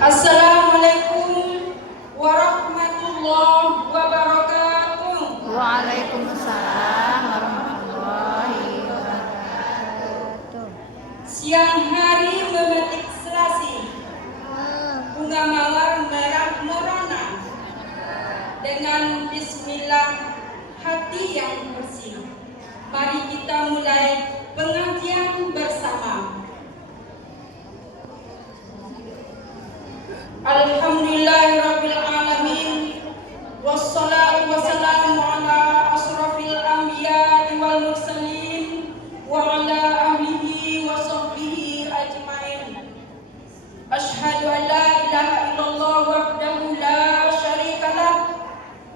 Assalamualaikum warahmatullahi wabarakatuh. Waalaikumsalam warahmatullahi wabarakatuh. Siang hari memetik selasi, bunga mawar merah merona, dengan bismillah hati yang bersih. Mari kita mulai pengajian bersama. Alhamdulillahirabbil alamin, wassalatu wassalamu ala asrofil anbiya'i wal mursalin wa ala ahlihi wa sahbihi ajmain. Asyhadu an la ilaha illallah wahdahu la syarikalah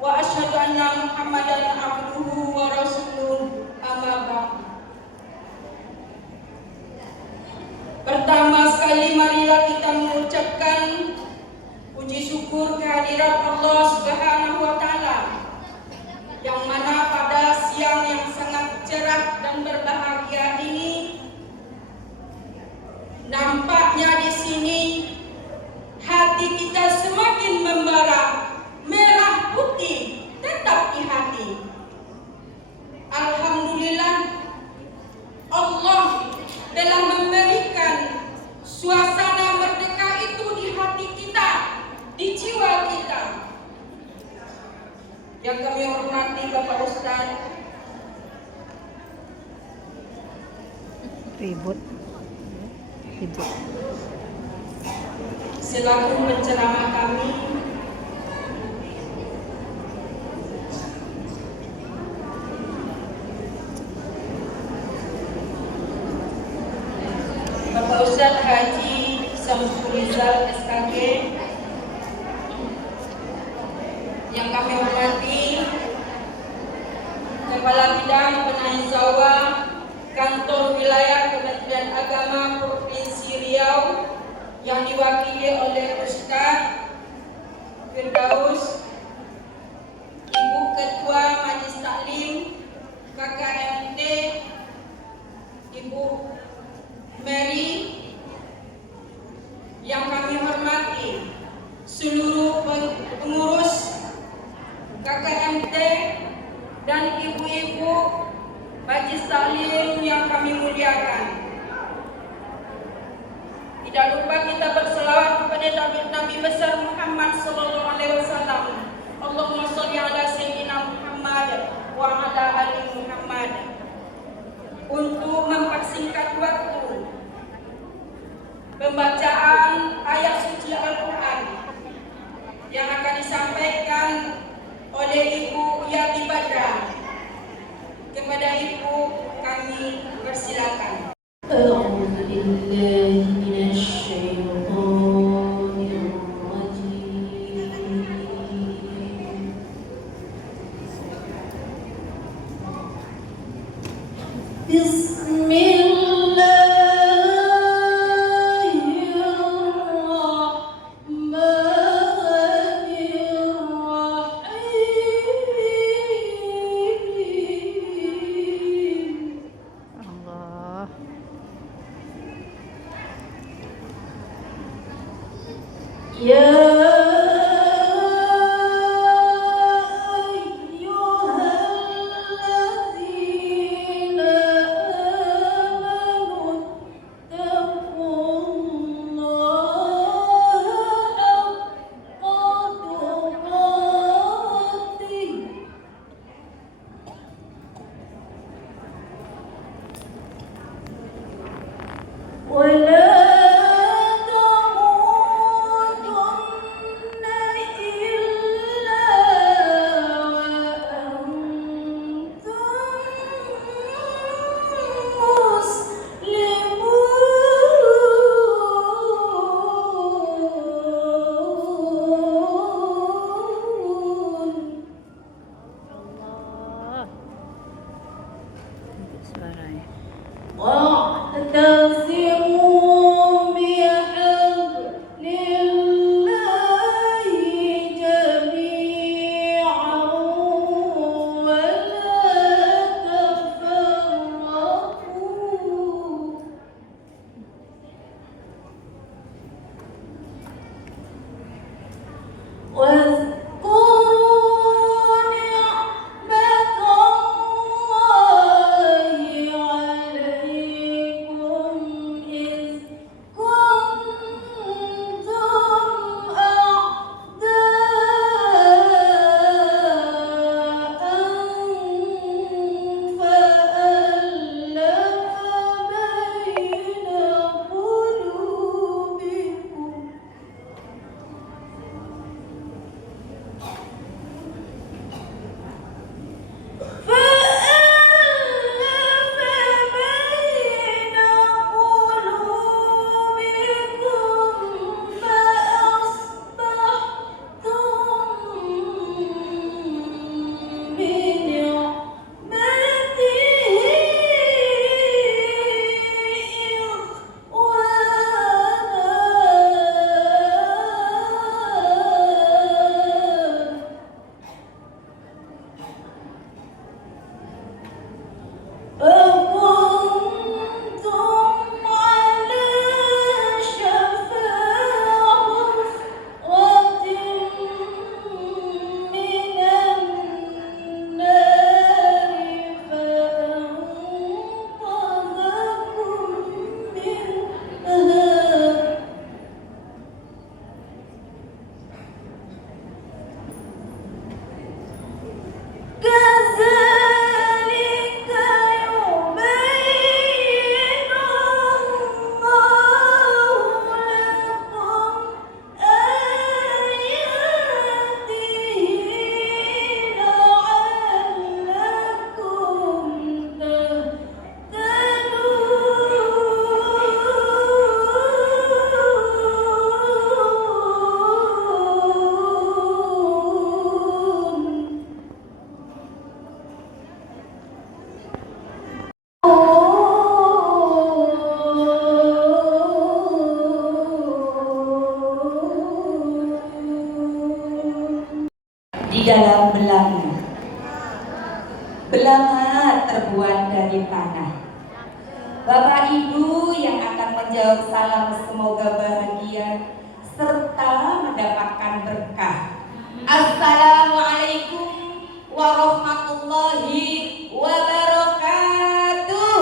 wa asyhadu anna Muhammadan abduhu wa rasuluh, amma ba'd. Pertama sekali marilah kita mengucapkan puji syukur kehadirat Allah Subhanahu wa Ta'ala, yang mana pada siang yang sangat cerah dan berbahagia ini, nampaknya di sini hati kita semakin membara, merah putih tetap di hati. Alhamdulillah, Allah telah memberikan suasana merdeka itu di hati kita, di jiwa kita. Yang kami hormati Bapak Ustadz, Ribut. selaku penceramah kami, Bapak Ustadz Haji Samsulizal SKG, yang kami hormati Kepala Bidang Penahizawah Kantor Wilayah Kementerian Agama Provinsi Riau, yang diwakili oleh Ustadz Firdaus, Ibu Ketua Majelis Taklim KKMT Ibu Mary, yang kami hormati seluruh pengurus KKMT dan ibu-ibu Majelis Taklim yang kami muliakan. Tidak lupa kita berselawat kepada Nabi besar Muhammad sallallahu alaihi wasallam. Allahumma shalli ala sayyidina Muhammad wa ala ali Muhammad. Untuk mempersingkat waktu, pembacaan ayat suci Al-Quran yang akan disampaikan oleh Ibu Yati Badra. Kepada Ibu kami persilakan. أعوذ بالله من الشيطان الرجيم بسم الله الرحمن الرحيم Allah. يا ولا تموتن dalam belanga. Belanga terbuat dari tanah. Bapak Ibu yang akan menjawab salam semoga bahagia serta mendapatkan berkah. Assalamualaikum warahmatullahi wabarakatuh.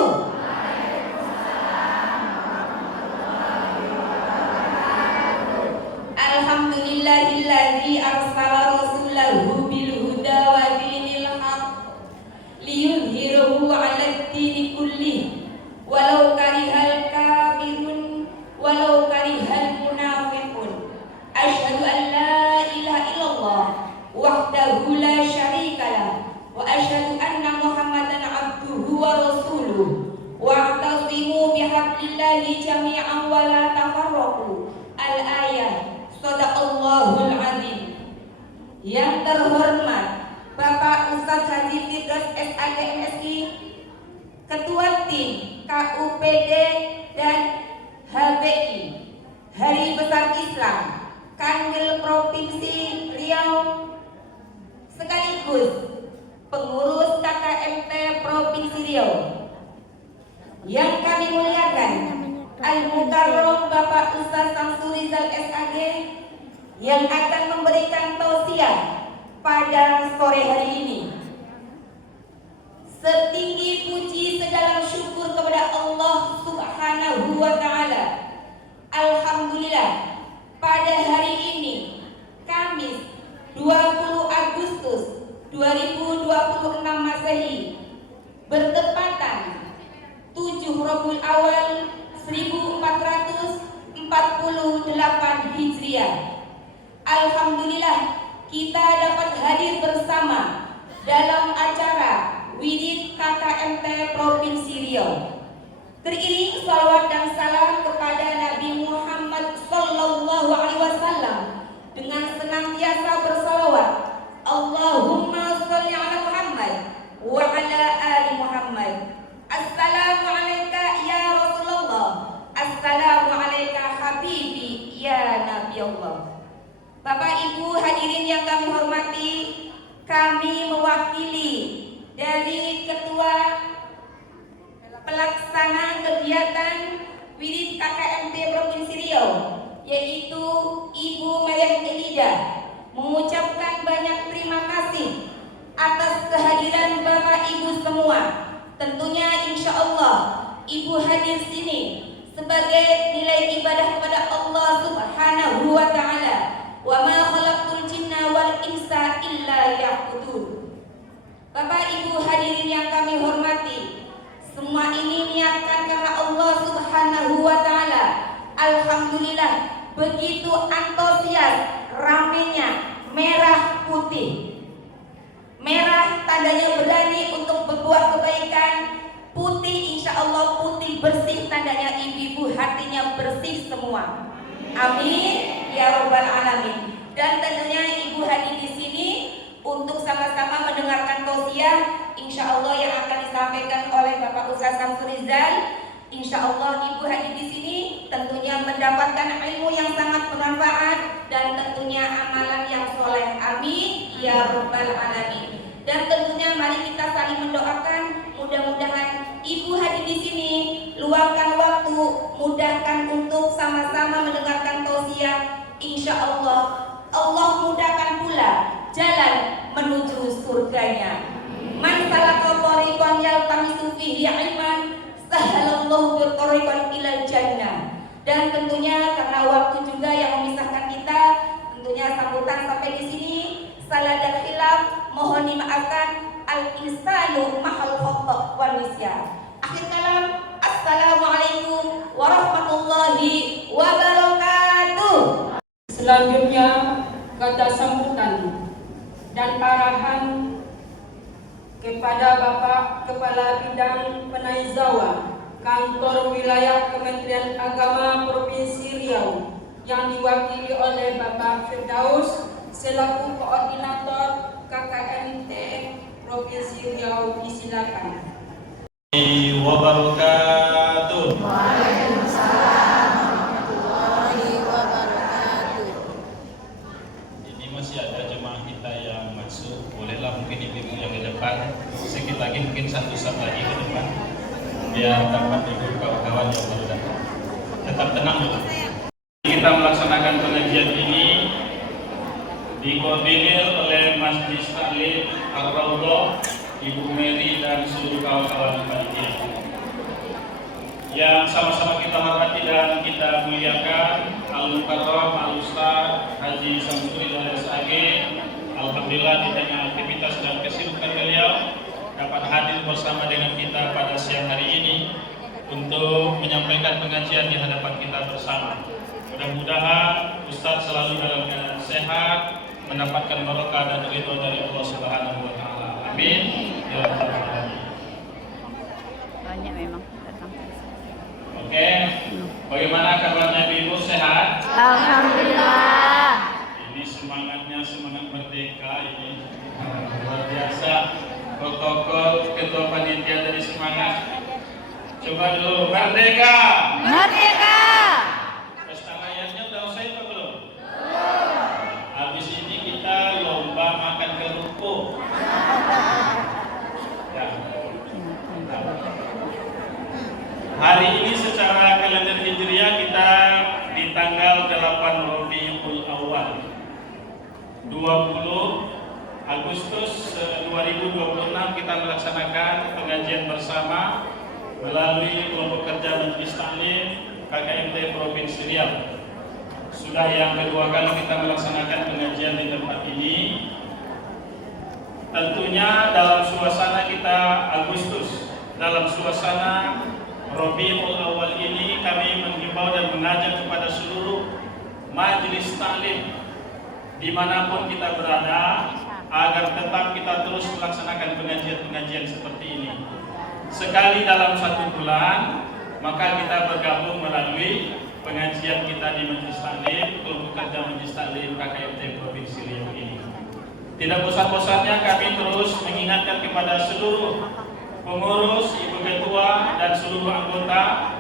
Alhamdulillahilladzi arsala rasulahu bil huda wa dinil haqq liyudhhirahu 'alad dini kullih walau karihal kafirun walau karihal munafiqun. Asyhadu an la ilaha illallah wahdahu la syarikalah wa asyhadu anna Muhammadan abduhu wa rasuluh wa'tasimu bihablillahi jami'an wa la tafarraqu. Al-ayah. Shadaqallahul azim. Yang terhormat Bapak Ustadz Haji Firdaus SAG MSI, Ketua Tim KUPD dan HBI Hari Besar Islam Kanwil Provinsi Riau, sekaligus pengurus KKMT Provinsi Riau. Yang kami muliakan Al-Mukarram Bapak Ustadz Samsul Rizal SAG yang akan memberikan tausiah pada sore hari ini. Setinggi puji sedalam syukur kepada Allah Subhanahu wa Ta'ala. Alhamdulillah, pada hari ini Kamis 20 Agustus 2026 Masehi bertepatan 7 Rabiul Awal 1448 Hijriah. Alhamdulillah, kita dapat hadir bersama dalam acara Wirid KKMT Provinsi Riau. Teriring salawat dan salam kepada Nabi Muhammad Sallallahu Alaihi Wasallam dengan senantiasa bersalawat, Allahumma sholli ala Muhammad wa ala ali Muhammad. Assalamualaikum ya Rasulullah, assalamualaikum habibi ya Nabi Allah. Bapak Ibu hadirin yang kami hormati, kami mewakili dari Ketua Pelaksana Kegiatan Wirid KKMT Provinsi Riau, yaitu Ibu Maryam Elida, mengucapkan banyak terima kasih atas kehadiran Bapak Ibu semua. Tentunya insya Allah Ibu hadir sini sebagai nilai ibadah kepada Allah Subhanahu wa Ta'ala. Wa ma khalaqtul jinna wal insa illa liya'budun. Bapak Ibu hadirin yang kami hormati, semua ini niatkan karena Allah Subhanahu wa Ta'ala. Alhamdulillah, begitu antusias ramenya merah putih. Merah tandanya berani untuk berbuat kebaikan, putih insya Allah putih bersih tandanya ibu-ibu hatinya bersih semua. Amin ya Rabbal Alamin. Dan tentunya ibu hadir di sini untuk sama-sama mendengarkan tausiah insya Allah yang akan disampaikan oleh Bapak Ustadz Samsul Rizal. Insya Allah ibu hadir di sini tentunya mendapatkan ilmu yang sangat bermanfaat dan tentunya amalan yang soleh. Amin ya Rabbal Alamin. Dan tentunya mari kita saling mendoakan, mudah-mudahan ibu hadir di sini luangkan waktu, mudahkan untuk sama-sama mendengarkan tausiah. Insya Allah Allah mudahkan pula jalan menuju surganya. Man salaka thariqan yaltamisu fihi ilman sahalallahu bi thariqan ilal jannah. Dan tentunya karena waktu juga yang memisahkan kita, tentunya sambutan sampai di sini. Salah dan khilaf mohon dimaafkan. Al-insanu mahal khata' wa nisyan. Akhir kalam, assalamualaikum warahmatullahi wabarakatuh. Selanjutnya kata sambutan dan arahan kepada Bapak Kepala Bidang Penaizawa Kantor Wilayah Kementerian Agama Provinsi Riau yang diwakili oleh Bapak Firdaus selaku Koordinator KKMT Provinsi Riau, disilakan. Wabarakatuh. Waalaikumsalam warahmatullahi wabarakatuh. Ini masih ada jemaah kita yang masih biar dapat ikut kawan-kawan yang baru datang. Tetap tenang dulu. Kita melaksanakan pengajian ini dikoordinir oleh Masjid Taklim Ar-Raudhah, Ibu Mary dan seluruh kawan-kawan panitia. Yang sama-sama kita hormati dan kita muliakan Al-Mukarram Al-Ustaz Haji Samsudin SAG. Alhamdulillah di tengah aktivitas dan kesibukan beliau dapat hadir bersama dengan kita pada siang hari ini untuk menyampaikan pengajian di hadapan kita bersama. Mudah-mudahan Ustaz selalu dalam keadaan sehat, mendapatkan barokah dan ridho dari Allah Subhanahu wa taala. Amin. Ya rabbal alamin. Banyak memang datang. Oke. Bagaimana kabarnya Ibu, sehat? Alhamdulillah. Ini semangatnya semangat merdeka ini. Luar biasa. Protokol ketua panitia dari semangat. Coba dulu merdeka. Merdeka. Pesta rakyatnya udah usai apa belum? Habis ini kita lomba makan kerupuk. Ya. Hari ini secara kalender Hijriah kita di tanggal 8 Rabiul Awal 20 Agustus 2026 kita melaksanakan pengajian bersama melalui kelompok kerja Majelis Taklim KKMT Provinsi Riau. Sudah yang kedua kali kita melaksanakan pengajian di tempat ini. Tentunya dalam suasana kita Agustus, dalam suasana Rabiul Awal ini kami menghimbau dan mengajak kepada seluruh Majelis Taklim dimanapun kita berada agar tetap kita terus melaksanakan pengajian-pengajian seperti ini. Sekali dalam 1 bulan, maka kita bergabung melalui pengajian kita di Majelis Taklim, kelompok kerja Majelis Taklim KKMT Provinsi Riau ini. Tidak bosan-bosannya kami terus mengingatkan kepada seluruh pengurus, ibu ketua, dan seluruh anggota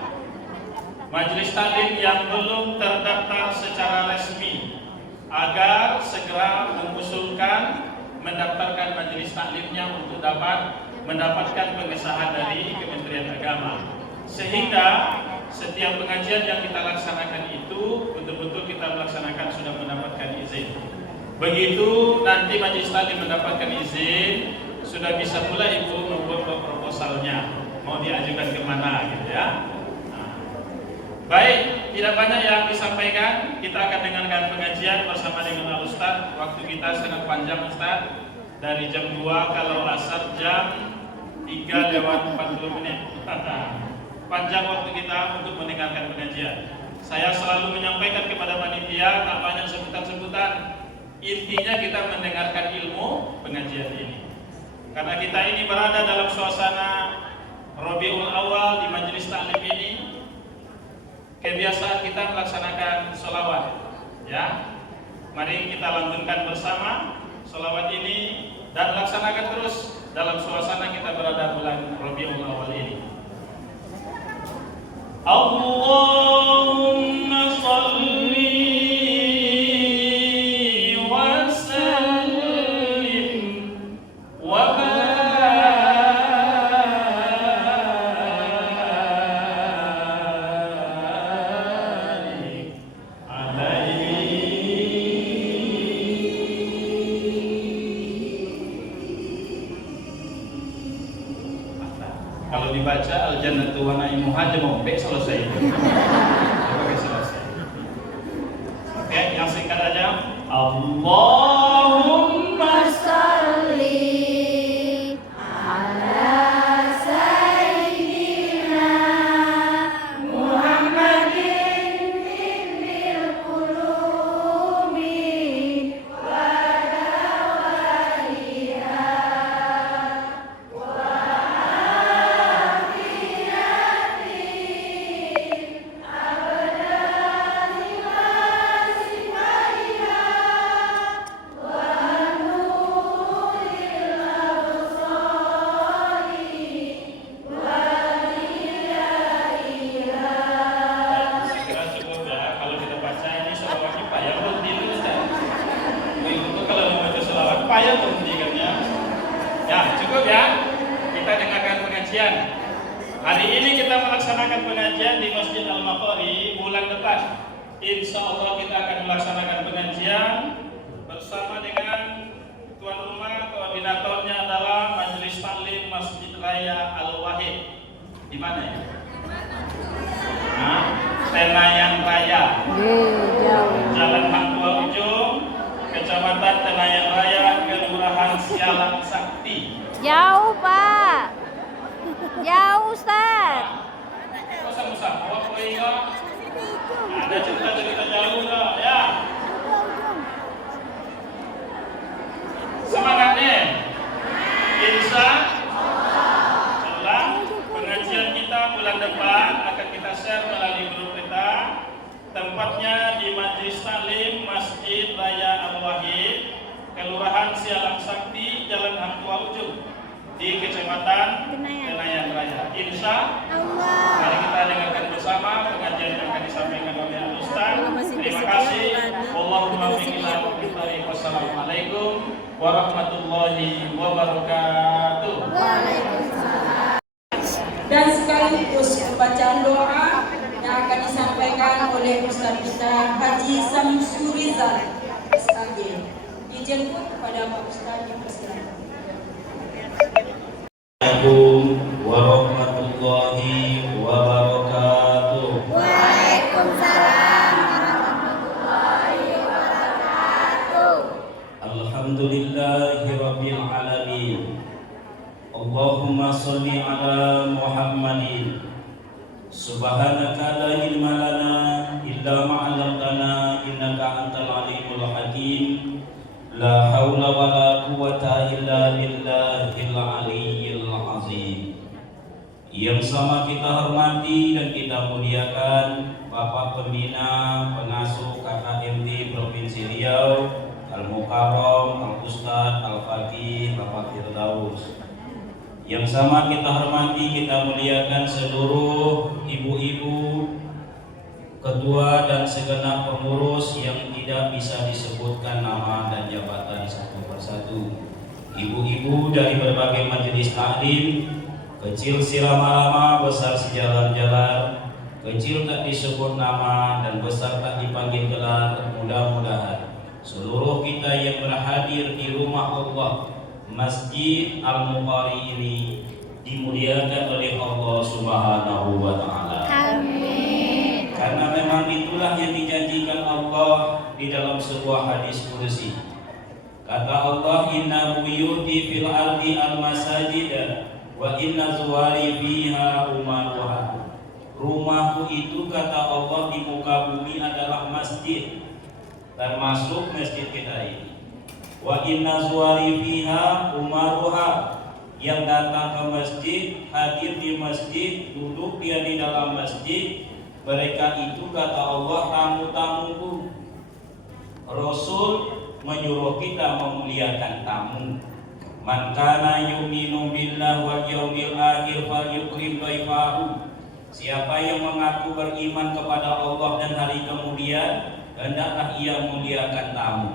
Majelis Taklim yang belum terdaftar secara resmi agar segera mengusulkan mendaftarkan majelis taklimnya untuk dapat mendapatkan pengesahan dari Kementerian Agama, sehingga setiap pengajian yang kita laksanakan itu betul-betul kita melaksanakan sudah mendapatkan izin. Begitu nanti majelis taklim mendapatkan izin, sudah bisa pula ibu membuat proposalnya mau diajukan kemana gitu ya. Baik, tidak banyak yang disampaikan. Kita akan dengarkan pengajian bersama dengan Al Ustaz. Waktu kita sangat panjang Ustaz. Dari jam 2 kalau asar jam 3:40. Panjang waktu kita untuk mendengarkan pengajian. Saya selalu menyampaikan kepada panitia tak banyak sebutan-sebutan. Intinya kita mendengarkan ilmu pengajian ini. Karena kita ini berada dalam suasana Rabiul Awal di Majelis Taklim ini. Kebiasaan kita melaksanakan sholawat, ya. Mari kita lantunkan bersama sholawat ini dan laksanakan terus dalam suasana kita berada bulan Rabiul Awal ini. Allahumma sholli wa sallim wa kalau dibaca al-jannatu wa na'imuha sampai selesai. Sampai selesai. Oke, yang singkat aja. Allahumma Salli ala Sayyidina Muhammadin bil qulubi wa dawaiha wa afiyatin abadani wa sifaiha wa nuril absari wa hidayaiha. Segera cukup ya, kalau kita baca ini sholawatnya payah berhenti dulu Ustaz. Itu kalau membaca sholawat payah berhenti kan ya. Ya cukup ya, kita dengarkan pengajian. Hari ini kita melaksanakan pengajian di Masjid Al-Maqari. Bulan depan insya Allah kita akan melaksanakan pengajian bersama dengan tuan rumah. Koordinatornya adalah Majelis Taklim Masjid Raya Al-Wahid. Di mana ya? Tenayan Raya, Jalan Hangtua Ujung, Kecamatan Tenayan Raya, Kelurahan Sialang Sakti. Jauh, Pak. Jauh, Ustaz. Usah, ada cerita-cerita jauh nggak? Ya. Semangat nih. Insya Allah pengajian kita bulan depan akan kita share melalui grup kita. Tempatnya di Majelis Taklim Masjid Raya Al-Wahid, Kelurahan Sialang Sakti, Jalan Hangtua Ujung, di Kecamatan Tenayan Raya. Insya Allah. Mari kita dengarkan bersama pengajian yang akan disampaikan oleh Al-Ustaz. Terima kasih. Allahumma bi'illah wa bi'tariq. Wassalamualaikum warahmatullahi wabarakatuh. Dan sekaligus pembacaan doa yang akan disampaikan oleh Ustaz kita Haji Samsurizal SAG. Dijemput kepada Pak Ustaz, dipersilakan. Assalamualaikum warahmatullahi wabarakatuh. Waalaikumsalam warahmatullahi wabarakatuh. Alhamdulillahi rabbil alamin. Allahumma sholli ala Muhammadin. Subhanaka la ilma lana illa ma 'allamtana innaka antal alimul hakim. La haula wa la quwwata illa billahil aliyyil azim. Yang sama kita hormati dan kita muliakan Bapak Pembina Pengasuh KKMT Provinsi Riau, Al-Mukarram, Al-Ustadz, Al-Faqih, Bapak Firdaus. Yang sama kita hormati, kita muliakan seluruh ibu-ibu, ketua dan segenap pengurus yang tidak bisa disebutkan nama dan jabatan satu persatu. Ibu-ibu dari berbagai majelis taklim, kecil sirama-rama, besar sejalan-jalan, kecil tak disebut nama dan besar tak dipanggil gelar. Mudah-mudahan seluruh kita yang berhadir di rumah Allah, Masjid Al-Maqari ini dimuliakan oleh Allah Subhanahu wa Ta'ala. Amin. Karena memang itulah yang dijanjikan Allah di dalam sebuah hadis kursi. Kata Allah, inna buyuti fil ardi al-masajid wa inna zuwari fiha umaruha. Rumahku itu, kata Allah, di muka bumi adalah masjid, termasuk masjid kita ini. Wa inna zuwari fiha umaruha. Yang datang ke masjid, hadir di masjid, duduk dia di dalam masjid, mereka itu, kata Allah, tamu-tamuku. Rasul menyuruh kita memuliakan tamu. Man kana yu'minu billah wal yaumil akhir falyukrim dhaifahu. Siapa yang mengaku beriman kepada Allah dan hari kemudian, hendaklah ia muliakan tamu.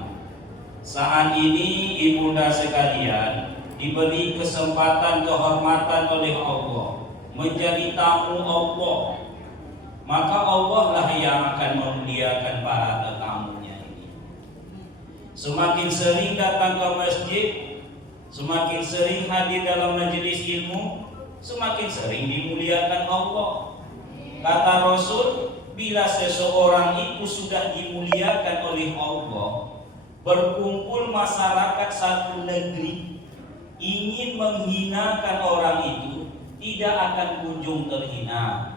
Saat ini ibunda sekalian diberi kesempatan kehormatan oleh Allah menjadi tamu Allah. Maka Allah lah yang akan memuliakan para tetamunya ini. Semakin sering datang ke masjid, semakin sering hadir dalam majelis ilmu, semakin sering dimuliakan Allah. Kata Rasul, bila seseorang itu sudah dimuliakan oleh Allah, berkumpul masyarakat satu negeri ingin menghinakan orang itu, tidak akan kunjung terhina.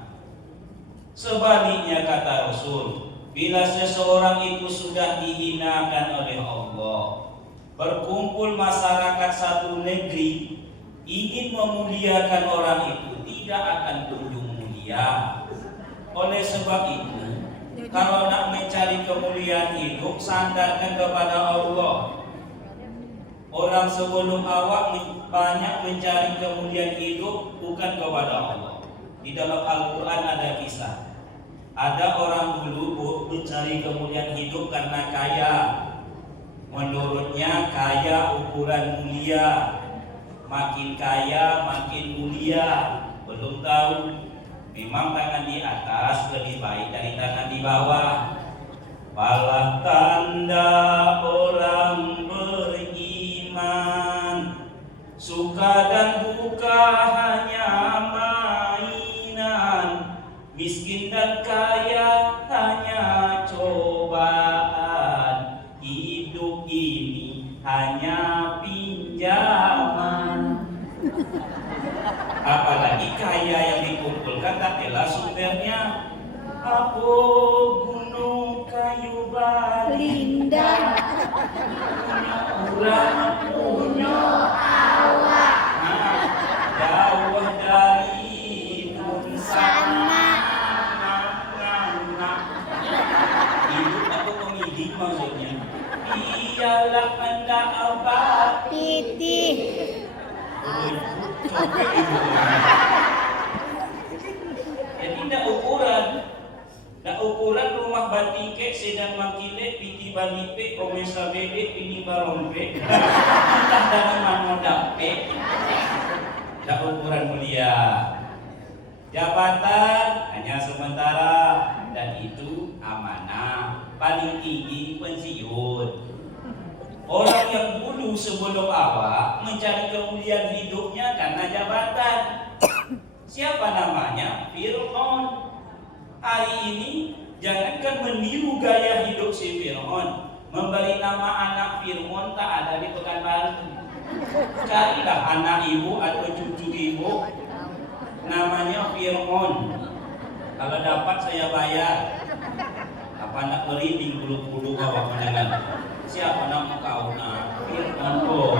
Sebaliknya, kata Rasul, bila seseorang itu sudah dihinakan oleh Allah, berkumpul masyarakat satu negeri ingin memuliakan orang itu, tidak akan kunjung mulia. Oleh sebab itu, kalau nak mencari kemuliaan hidup, sandarkan kepada Allah. Orang sebelum awak banyak mencari kemuliaan hidup bukan kepada Allah. Di dalam Al-Quran ada kisah. Ada orang dulu mencari kemuliaan hidup karena kaya. Menurutnya kaya ukuran mulia. Makin kaya makin mulia. belum tahu. Memang tangan di atas lebih baik dari tangan di bawah. Palah tanda orang beriman, suka dan duka hanya mainan, miskin dan kaya hanya cobaan, hidup ini hanya pinjaman. Apalagi kaya yang dikumpulkan tak jelas sumbernya. Apa gunung kayu Linda. Urang punya awak, jauh dari pun sana. Hidup atau komedi maksudnya. Ialah anda abad Titi. jadi ndak ukuran rumah batike sedang makile piti balipe komesa bebek ini barompe entah dari mana dape. Ndak ukuran mulia. Jabatan hanya sementara dan itu amanah, paling tinggi pensiun. Orang yang dulu sebelum awak mencari kemuliaan hidupnya karena jabatan. Siapa namanya? Fir'aun. Hari ini jangankan meniru gaya hidup si Fir'aun, memberi nama anak Fir'aun tak ada di Pekanbaru. Carilah anak ibu atau cucu ibu, namanya Fir'aun. Kalau dapat saya bayar. Apa nak merinding bulu-bulu bawah pandangan? Siapa nama kau nak? Fir'aun kok.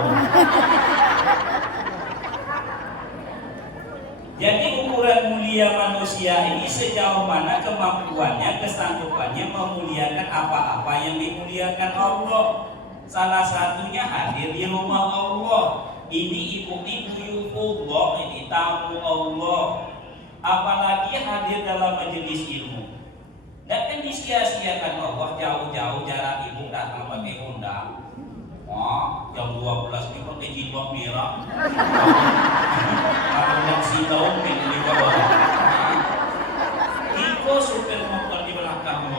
Jadi ukuran mulia manusia ini sejauh mana kemampuannya, kesanggupannya memuliakan apa-apa yang dimuliakan Allah. Salah satunya hadir di rumah Allah. Ini ibu-ibu Allah, ini tamu Allah. Apalagi hadir dalam majelis ilmu. Dan kan disia-siakan Allah jauh-jauh jarak ibu datang pakai undang. Wah, jam 12 ini pakai jilbab merah. Kalau yang si tahun ini di bawah. Iko supir motor di belakang lo.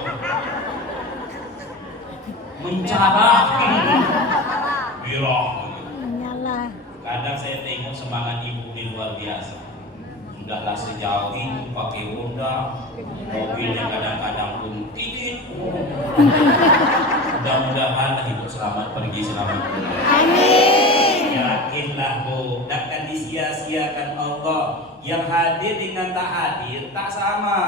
Mencara. Birah. Nyala. Kadang saya tengok semangat ibu ini luar biasa. Sudahlah sejauh itu pakai undang, mobilnya kadang-kadang pun titit. Mudah-mudahan ibu selamat pergi, selamat pulang. Amin. Yakinlah bu, takkan disia-siakan Allah. Yang hadir dengan tak hadir tak sama.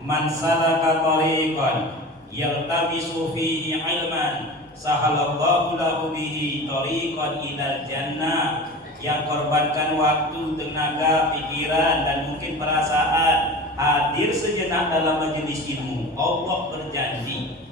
Man salaka tariqan yaltamisu fihi ilman, sahalallahu lahu bihi tariqan ilal jannah. Yang korbankan waktu, tenaga, pikiran dan mungkin perasaan hadir sejenak dalam majelis ilmu, Allah berjanji,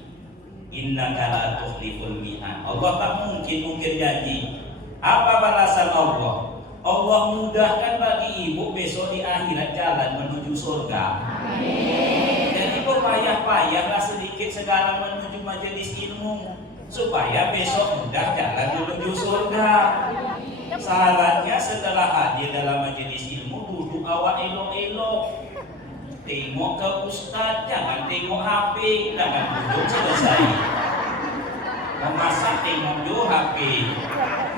innaka la tukhliful mi'ad. Allah tak mungkin janji. Apa balasan Allah? Allah mudahkan bagi ibu besok di akhirat jalan menuju surga. Amin. Jadi berpayah-payahlah sedikit sekarang menuju majelis ilmu supaya besok mudah jalan menuju surga. Syaratnya setelah hadir dalam majelis ilmu duduk awak elok-elok. Tengok ke ustaz, jangan tengok HP, jangan duduk selesai. Memasak tengok yo HP.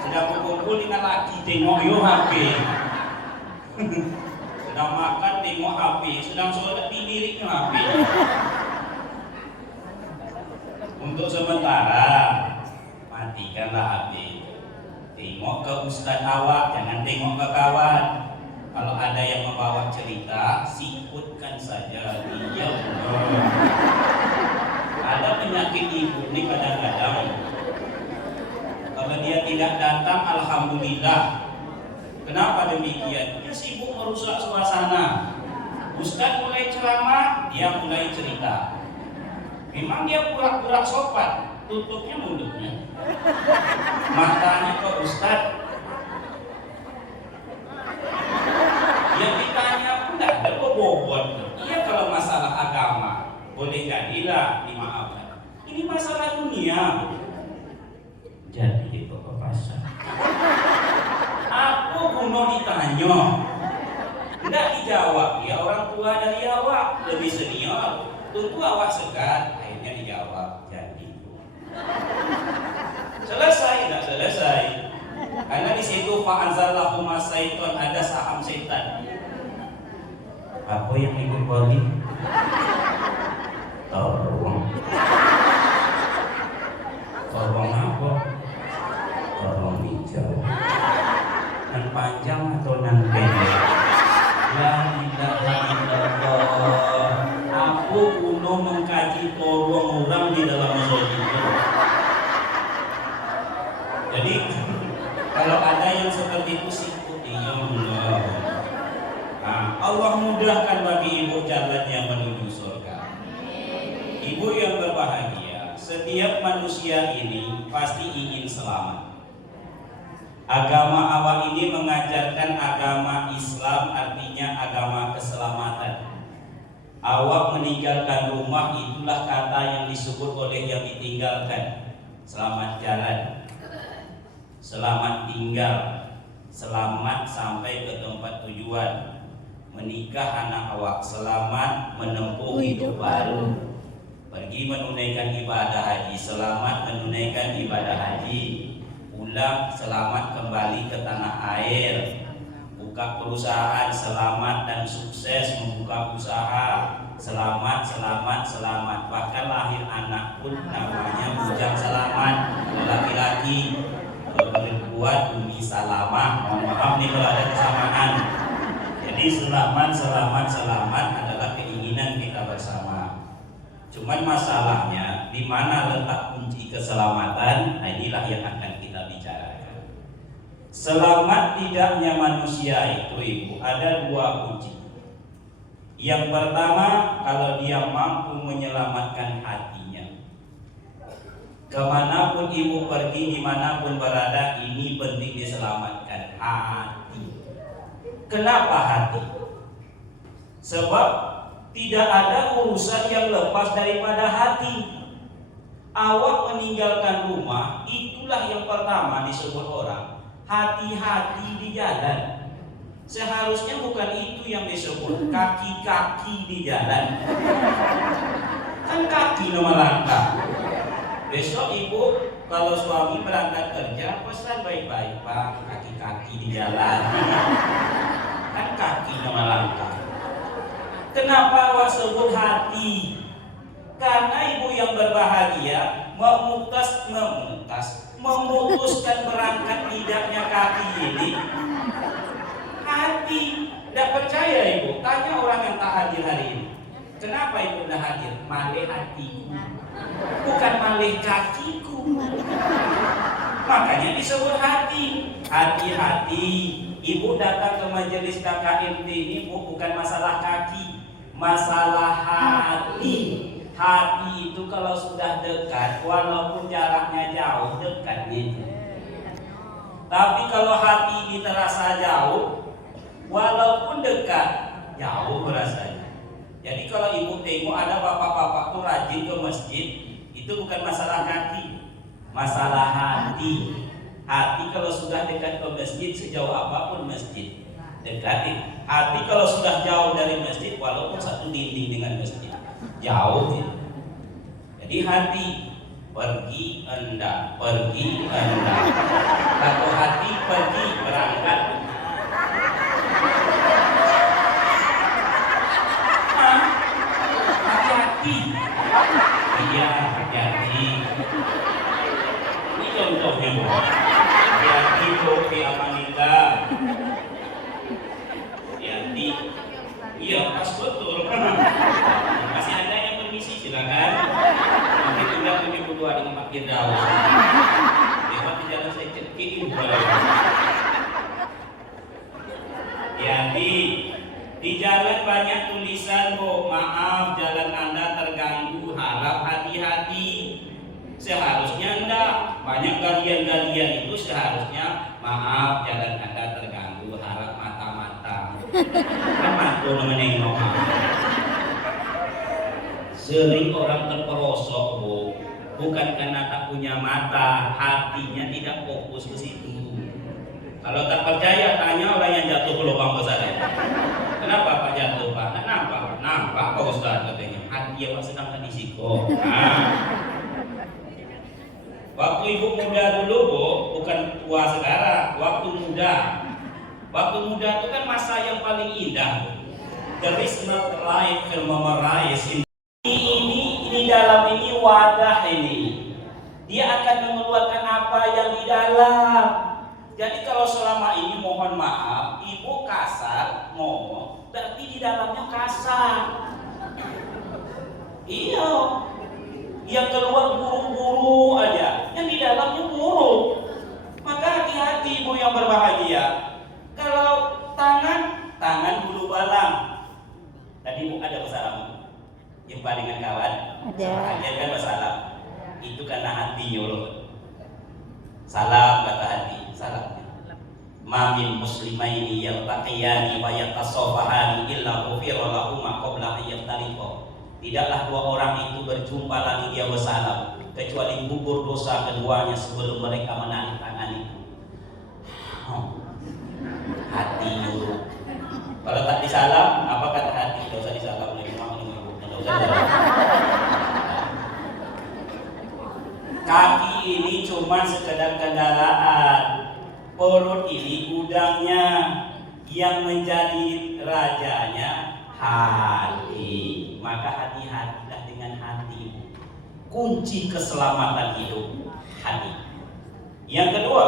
Sedang berkumpul dengan laki tengok yo HP. Sedang makan tengok HP, sedang sholat dirinya HP. Untuk sementara matikanlah HP. Tengok ke ustaz awak, jangan tengok ke kawan. Kalau ada yang membawa cerita, sikutkan saja dia. Ada penyakit ibu ini kadang-kadang kalau dia tidak datang, alhamdulillah. Kenapa demikian? Dia sibuk merusak suasana. Ustaz mulai ceramah, dia mulai cerita. Memang dia pura-pura sopan, tutupnya mulutnya. Matanya ke ustaz. Yang ditanya pun tidak ada bobot. Iya kalau masalah agama boleh jadilah dimaafkan. Ini masalah dunia. Jadi kok ke pasar. Aku kuno ditanya. Tidak dijawab, ya orang tua dari awak lebih senior, tentu awak segan. Akhirnya dijawab, jadi. Selesai, tidak selesai. Karena di situ fa'anzallahu masaiton, ada saham setan. Apa yang ibu bagi? Tolong. Tolong apa? Tolong dijawab. Nan panjang atau nan pendek? La ilaha illallah. Aku kuno mengkaji tolong orang di dalam zodiak. Jadi kalau ada yang seperti itu ikuti, ya Allah. Nah, Allah mudahkan bagi ibu jalannya menuju surga. Ibu yang berbahagia, setiap manusia ini pasti ingin selamat. Agama awal ini mengajarkan agama Islam, artinya agama keselamatan. Awak meninggalkan rumah, itulah kata yang disebut oleh yang ditinggalkan. Selamat jalan, selamat tinggal, selamat sampai ke tempat tujuan. Menikah anak awak, selamat menempuh hidup baru. Pergi menunaikan ibadah haji, selamat menunaikan ibadah haji. Pulang selamat kembali ke tanah air. Buka perusahaan, selamat dan sukses membuka usaha. Selamat, selamat, selamat. Bahkan lahir anak pun namanya bujang selamat, laki-laki. Kalau perempuan Umi Salamah. Mohon maaf nih kalau ada kesamaan. Jadi selamat, selamat, selamat adalah keinginan kita bersama. Cuman masalahnya di mana letak kunci keselamatan? Nah, inilah yang akan kita bicarakan. Selamat tidaknya manusia itu ibu ada dua kunci. Yang pertama, kalau dia mampu menyelamatkan hatinya. Kemanapun ibu pergi, dimanapun berada, ini penting diselamatkan hati. Kenapa hati? Sebab tidak ada urusan yang lepas daripada hati. Awak meninggalkan rumah, itulah yang pertama disebut orang. Hati-hati di jalan. Seharusnya bukan itu yang disebut kaki-kaki di jalan. Kan kaki nomor langkah. Besok ibu kalau suami berangkat kerja, pesan baik-baik, Pak, kaki-kaki di jalan. Kan kaki nomor langkah. Kenapa awak sebut hati? Karena ibu yang berbahagia memutuskan berangkat tidaknya kaki ini hati. Tidak percaya ibu? Tanya orang yang tak hadir hari ini. Kenapa ibu tidak hadir? Malih hatiku, bukan malih kakiku. Makanya disebut hati. Hati-hati. Ibu datang ke majelis KKMT ini bukan masalah kaki, masalah hati. Hati itu kalau sudah dekat, walaupun jaraknya jauh, dekatnya itu. Tapi kalau hati ini terasa jauh, walaupun dekat, jauh rasanya. Jadi kalau ibu tengok ada bapak-bapak tuh rajin ke masjid, itu bukan masalah kaki, masalah hati. Hati kalau sudah dekat ke masjid, sejauh apapun masjid, dekat. Hati kalau sudah jauh dari masjid, walaupun satu dinding dengan masjid, jauh. Jadi hati pergi enggak, pergi enggak. Atau hati pergi berangkat. Hati-hati. Iya, hati-hati. Ini contohnya, Bu. Hati-hati kopi amanita. Hati-hati. Iya, pas betul. Masih ada yang permisi, silakan. Nanti sudah 72 dengan Pak Firdaus. Lewat di jalan saya cekin. Hati-hati. Di jalan banyak tulisan, Bu. Maaf, jalan Anda terganggu. Harap hati-hati. Seharusnya enggak. Banyak galian-galian itu seharusnya maaf, jalan Anda terganggu. Harap mata-mata. Kan mantu menengok. Sering orang terperosok, Bu. Bukan karena tak punya mata, hatinya tidak fokus ke situ. Kalau tak percaya, tanya orang yang jatuh ke lubang besar. Kenapa Pak jatuh Pak? Nggak nampak, nampak Pak Ustaz katanya. Hati ya Pak sedang hati siko. Nah. Waktu ibu muda dulu Bu, bukan tua sekarang. Waktu muda. Waktu muda itu kan masa yang paling indah. There is not life will memorize. Ini dalam ini wadah ini. Dia akan mengeluarkan apa yang di dalam. Jadi kalau selama ini mohon maaf, ibu kasar ngomong, berarti di dalamnya kasar. Iya, yang keluar buru-buru aja, yang di dalamnya buruk. Maka hati-hati ibu yang berbahagia. Kalau tangan bulu balang. Tadi ibu ada pesalam, jumpa dengan kawan. Ada. Ajarkan pesalam. Itu karena hati nyuruh. Salam kata hati, salam. Mamin muslimaini yaltaqiyani wa yatasafahani illa ghufira lahuma qabla an yaftariqa. Tidaklah dua orang itu berjumpa lagi dia bersalam kecuali gugur dosa keduanya sebelum mereka menarik tangan itu. Hati nyuruh. Kalau tak disalam, apa kata hati? Tidak usah disalam lagi, tidak usah disalam. Kaki ini cuma sekedar kendaraan, perut ini gudangnya, yang menjadi rajanya hati. Maka hati-hatilah dengan hati. Kunci keselamatan hidup hati. Yang kedua,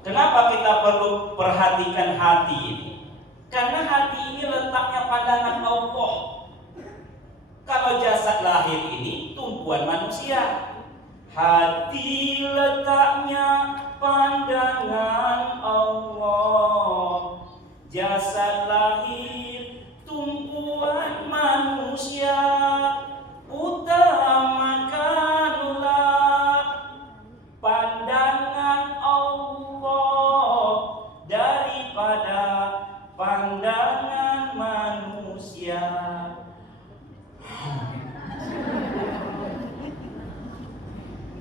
kenapa kita perlu perhatikan hati ini? Karena hati ini letaknya pandangan Allah. Kalau jasad lahir ini tumpuan manusia. Hati letaknya pandangan Allah, jasad lahir tumpuan manusia. Utamakanlah pandangan Allah daripada pandangan manusia.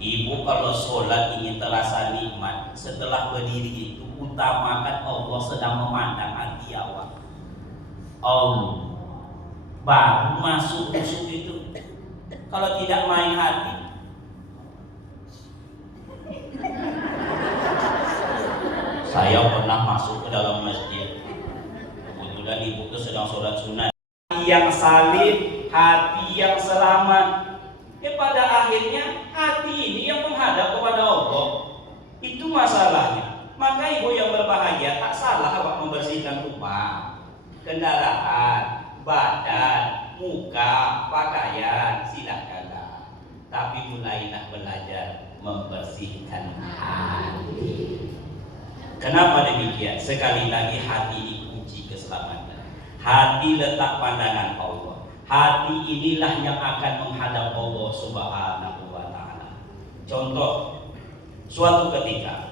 Ibu kalau sholat ingin terasa nikmat, setelah berdiri itu utamakan Allah sedang memandang hati awak. Allah baru masuk musuh itu. Kalau tidak main hati, saya pernah masuk ke dalam masjid. Kebetulan ibu itu sedang sholat sunat. Hati yang salib, hati yang selamat. Pada akhirnya hati ini yang menghadap kepada Allah. Itu masalahnya. Maka ibu yang berbahagia tak salah awak membersihkan rumah, kendaraan, badan, muka, pakaian, silakanlah. Tapi mulailah belajar membersihkan hati. Kenapa demikian? Sekali lagi hati dikunci keselamatan. Hati letak pandangan Allah. Hati inilah yang akan menghadap Allah Subhanahu wa ta'ala. Contoh, suatu ketika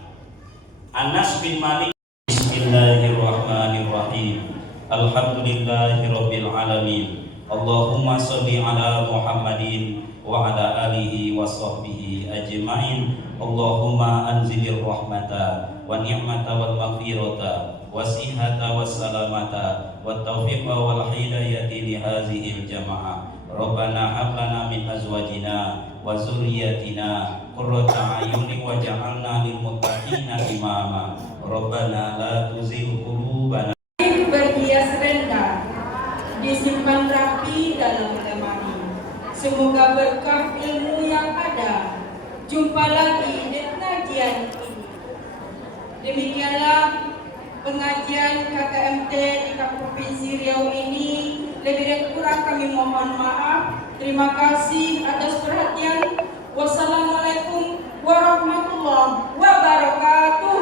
Anas bin Malik, Bismillahirrahmanirrahim. Alhamdulillahirabbil alamin. Allahumma shalli ala Muhammadin wa ala alihi wa sahbihi ajma'in. Allahumma anzilir rahmata wa ni'mata wal maghfirata wasihata wassalamata wa taufiqa wal hidayati li hazihil jamaah. Rabbana hab lana min azwajina wa zurriyyatina qurrata a'yunin waj'alna lil muttaqina imama. Rabbana la tuzigh qulubana. Berhias rendah, disimpan rapi dalam lemari. Semoga berkah ilmu yang ada. Jumpa lagi di pengajian ini. Demikianlah pengajian KKMT di Provinsi Riau ini. Lebih dan kurang kami mohon maaf. Terima kasih atas perhatian. Wassalamualaikum warahmatullahi wabarakatuh.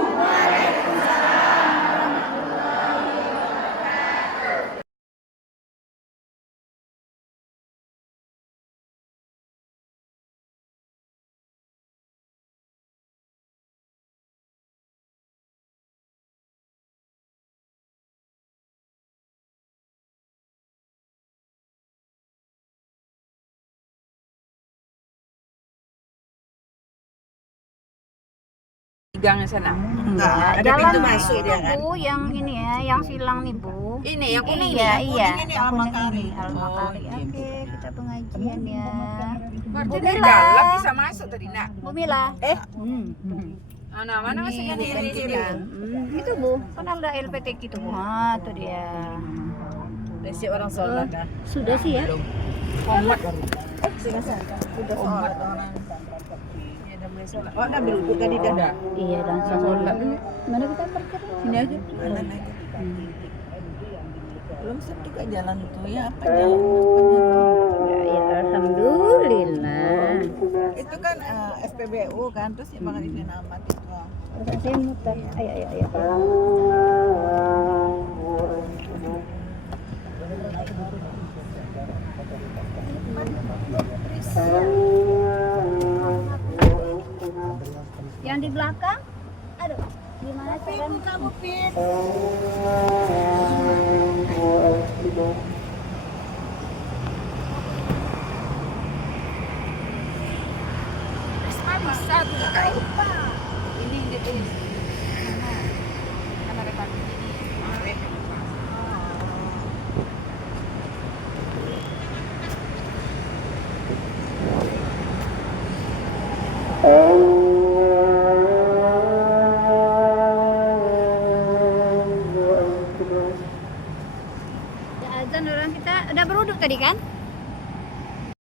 gang sana. Enggak, Ada pintu jalan masuk itu, dia kan. Bu, yang ini ya, yang silang nih, Bu. Ini yang kuning Iya, ini. iya. Ini Yang kuning Al-Makari. ini, Al-Makari. Oh, iya. Oke, kita pengajian ya. Berarti Bu dari Mila. dalam bisa masuk tadi nak. Bu Mila. Mana masuknya di sini. Itu, Bu. Kan ada LPTK itu, Bu. Ah, itu dia. Desi orang sholat dah. Sudah sih ya. Komat. Sudah sholat orang. Iya, dah mulai sholat. Oh, dah berwudu tadi dah. Iya, langsung sholat. Mana kita parkir? Sini aja. Jalan aja. Belum siap juga jalan tuh ya. Apa jalan apanya tuh? Ya, alhamdulillah. Itu kan SPBU kan, terus yang bakal Ifin Ahmad itu. Terus saya muter. Ayo, ayo, ayo. Yang di belakang? Aduh, gimana caranya? Kamu Pin. Bisa tuh kak lupa. Ini ditulis. Karena rekan ini. Oh.